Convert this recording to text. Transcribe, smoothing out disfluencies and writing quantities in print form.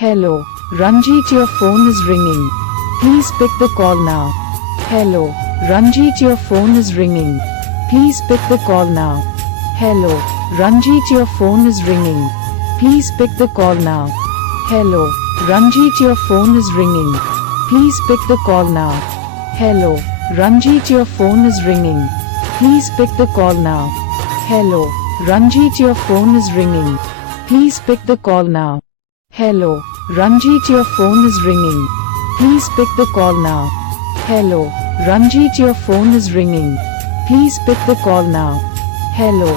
Hello, Ranjit, your phone is ringing. Please pick the call now. Hello, Ranjit, your phone is ringing. Please pick the call now. Hello, Ranjit, your phone is ringing. Please pick the call now. Hello, Ranjit, your phone is ringing. Please pick the call now. Hello, Ranjit, your phone is ringing. Please pick the call now. Hello, Ranjit, your phone is ringing. Please pick the call now. Hello, Ranjit, your phone is ringing. Please pick the call now. Hello, Ranjit, your phone is ringing. Please pick the call now. Hello.